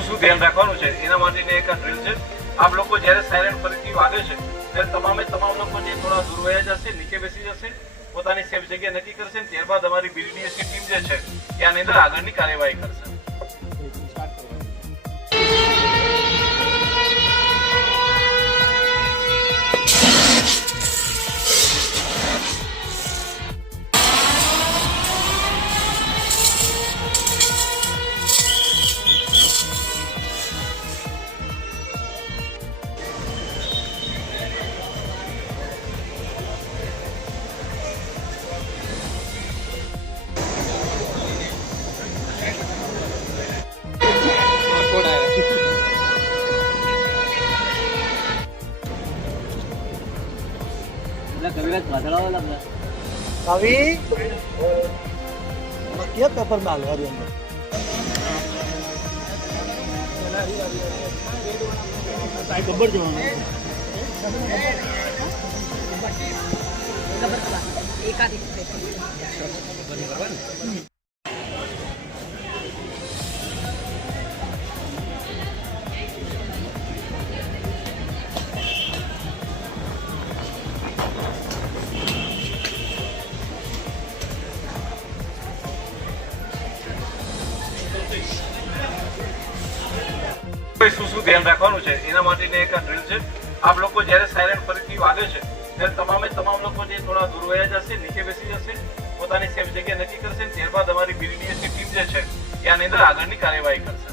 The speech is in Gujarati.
શું ધ્યાન રાખવાનું છે એના માટેની એક ડ્રીલ છે. આપ લોકો જ્યારે સાયરન ફરીથી વાગે છે ત્યારે તમામ લોકો જે થોડા દૂર વયા જશે, નીચે બેસી જશે, પોતાની સેફ જગ્યા નક્કી કરશે. ત્યારબાદ અમારી બીડીડીએસની ટીમ જે છે એ આની અંદર આગળની કાર્યવાહી કરશે. कवि क्या पेपर में आ गया गब्बर जो શું ધ્યાન રાખવાનું છે એના માટેની એક ડ્રીલ છે. આપ લોકો જ્યારે સાયરન ફરીથી વાગે છે ત્યારે તમામ લોકો જે થોડા દૂર વયા જશે, નીચે બેસી જશે, પોતાની સેફ જગ્યા નક્કી કરશે. ત્યારબાદ અમારી બીડીડીએસની ટીમ જે છે એ આની અંદર આગળની કાર્યવાહી કરશે.